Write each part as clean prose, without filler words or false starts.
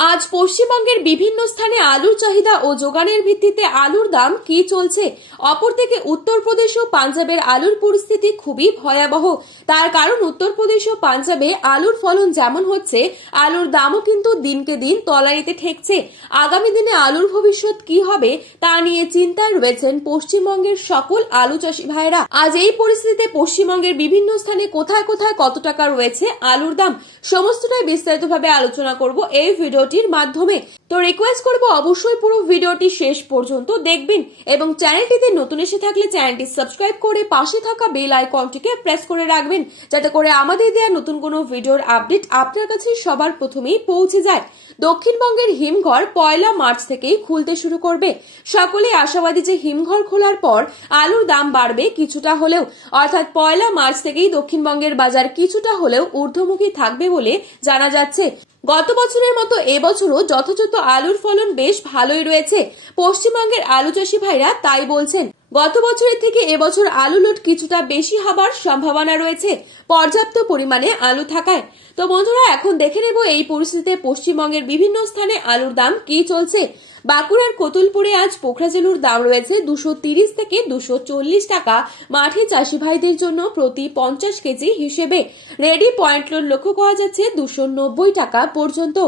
আজ পশ্চিমবঙ্গের বিভিন্ন স্থানে আলুর চাহিদা ও যোগানের ভিত্তিতে আলুর দাম কি চলছে। অপরদিকে উত্তরপ্রদেশ ও পাঞ্জাবের আলুর পরিস্থিতি খুবই ভয়াবহ। তার কারণ উত্তরপ্রদেশ ও পাঞ্জাবে আলুর ফলন যেমন হচ্ছে, আলুর দামও কিন্তু দিনকে দিন তলানিতে ঠেকছে। আগামী দিনে আলুর ভবিষ্যৎ কি হবে তা নিয়ে চিন্তায় রয়েছেন পশ্চিমবঙ্গের সকল আলু চাষী ভাইরা। আজ এই পরিস্থিতিতে পশ্চিমবঙ্গের বিভিন্ন স্থানে কোথায় কোথায় কত টাকা রয়েছে আলুর দাম, সমস্তটাই বিস্তারিতভাবে আলোচনা করব এই ভিডিওটির মাধ্যমে। তো রিকোয়েস্ট করব অবশ্যই পুরো ভিডিওটি শেষ পর্যন্ত দেখবেন এবং চ্যানেলটিতে নতুন এসে থাকলে চ্যানেলটি সাবস্ক্রাইব করে পাশে থাকা বেল আইকনটিকে প্রেস করে রাখবেন, যাতে করে আমাদের দেওয়া নতুন কোনো ভিডিওর আপডেট আপনার কাছে সবার প্রথমেই পৌঁছে যায়। দক্ষিণবঙ্গের হিমঘর 1 মার্চ থেকেই খুলতে শুরু করবে। সকলেই আশাবাদী যে হিমঘর খোলার পর আলুর দাম বাড়বে কিছুটা হলেও, অর্থাৎ 1 মার্চ থেকেই দক্ষিণবঙ্গের বাজার কিছুটা হলেও ঊর্ধ্বমুখী থাকবে বলে জানা যাচ্ছে। গত বছরের মতো এবছরও যথাযথ আলুর ফলন বেশ ভালোই রয়েছে। পশ্চিমবঙ্গের আলু চাষী ভাইরা তাই বলছেন। গত বছরের থেকে এবছর আলু লোড কিছুটা বেশি হবার সম্ভাবনা রয়েছে পর্যাপ্ত পরিমাণে আলু থাকায়। তো বন্ধুরা, এখন দেখে নেব এই পরিস্থিতিতে পশ্চিমবঙ্গের বিভিন্ন স্থানে আলুর দাম কি চলছে। বাঁকুড়ার কতুলপুরে আজ পোখরাজেলুর দাম রয়েছে 230 থেকে 240 টাকা মাঠে চাষি ভাইদের জন্য প্রতি 50 কেজি হিসেবে। রেডি পয়েন্ট লোড লক্ষ্য করা যাচ্ছে 290 টাকা পর্যন্ত।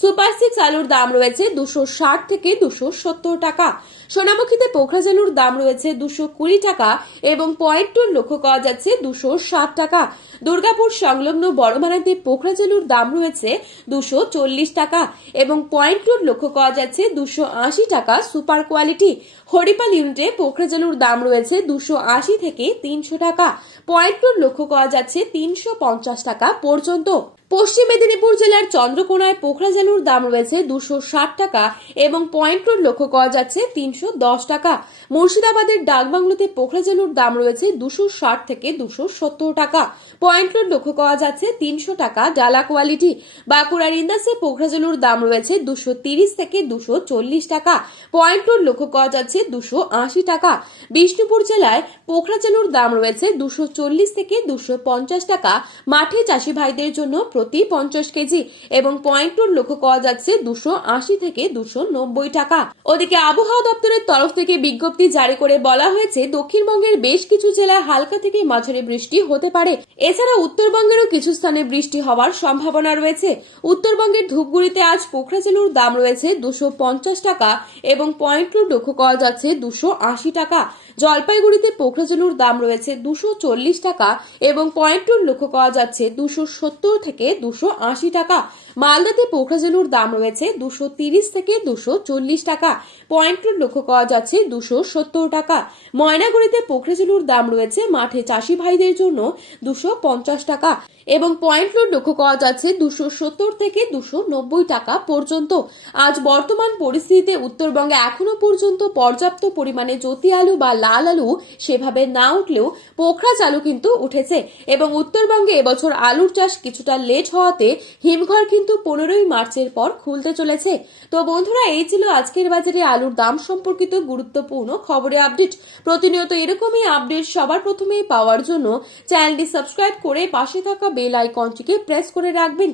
সুপার 6 আলুর দাম রয়েছে 260 থেকে 270 টাকা। সোনামুখীতে পোখরাজেলুর দাম রয়েছে 220 টাকা এবং পয়েন্ট লোড লক্ষ্য করা যাচ্ছে 260 টাকা। দুর্গাপুর সংলগ্ন বড়মানাতে পোখরাজেলুর দাম রয়েছে 240 টাকা এবং পয়েন্ট লোড লক্ষ্য করা যাচ্ছে 280 টাকা সুপার কোয়ালিটি। হরিপাল ইউনিটে পোখরাজেলুর দাম রয়েছে 280 থেকে 300 টাকা। পয়েন্ট লোড লক্ষ্য করা যাচ্ছে 350 টাকা পর্যন্ত। পশ্চিম মেদিনীপুর জেলার চন্দ্রকোনায় পোখরাজেলুর দাম রয়েছে 260 টাকা এবং পয়েন্ট লোড লক্ষ্য করা যাচ্ছে 310 টাকা। মুর্শিদাবাদের ডাকবাংলোতে পোখরাজেলুর দাম রয়েছে 260 থেকে 270 টাকা। পয়েন্ট লোড লক্ষ্য করা যাচ্ছে 300 টাকা ডালা কোয়ালিটি। বাঁকুড়ার ইন্দাসে পোখরাজেলুর দাম রয়েছে 230 থেকে 240 টাকা। পয়েন্ট লোড লক্ষ্য করা যাচ্ছে 280 টাকা। বিষ্ণুপুর জেলায় পোখরাজেলুর দাম রয়েছে 240 থেকে 250 টাকা মাঠে চাষি ভাইদের জন্য প্রতি 50 কেজি এবং পয়েন্ট লোড লক্ষ্য করা যাচ্ছে 280 থেকে 290 টাকা। ওদিকে আবহাওয়া দপ্তরের তরফ থেকে বিজ্ঞপ্তি জারি করে বলা হয়েছে দক্ষিণবঙ্গের বেশ কিছু জেলায় হালকা থেকে মাঝারি বৃষ্টি হতে পারে। এছাড়া উত্তরবঙ্গেরও কিছু স্থানে বৃষ্টি হওয়ার সম্ভাবনা রয়েছে। উত্তরবঙ্গের ধূপগুড়িতে আজ পোখরাজেলুর দাম রয়েছে 250 টাকা এবং পয়েন্ট লোড লক্ষ্য করা যাচ্ছে 280 টাকা। জলপাইগুড়িতে পোখরাজেলুর দাম রয়েছে 240 টাকা এবং পয়েন্ট লোড লক্ষ্য করা যাচ্ছে 270 থেকে 280 টাকা। মালদাতে পোখরাজেলুর দাম রয়েছে 230 থেকে 240 টাকা। পয়েন্ট লোড লক্ষ্য করা যাচ্ছে 270 টাকা। ময়নাগুড়িতে পোখরাজেলুর দাম রয়েছে মাঠে চাষি ভাইদের জন্য 250 টাকা এবং পয়েন্ট লোড লক্ষ্য করা যাচ্ছে 270 থেকে 290 টাকা পর্যন্ত। আজ বর্তমান পরিস্থিতিতে উত্তরবঙ্গে এখনো পর্যন্ত পর্যাপ্ত পরিমাণে জ্যোতি আলু বা লাল আলু সেভাবে না উঠলেও পোখরাজ আলু কিন্তু উঠেছে এবং উত্তরবঙ্গে এবছর আলুর চাষ কিছুটা লেট হওয়াতে হিমঘর কিন্তু 15 মার্চের পর খুলতে চলেছে। তো বন্ধুরা, এই ছিল আজকের বাজারে আলুর দাম সম্পর্কিত গুরুত্বপূর্ণ খবরের আপডেট। প্রতিনিয়ত এরকমই আপডেট সবার প্রথমেই পাওয়ার জন্য চ্যানেলটি সাবস্ক্রাইব করে পাশে থাকা বেল আইকনটিকে প্রেস করে রাখবেন।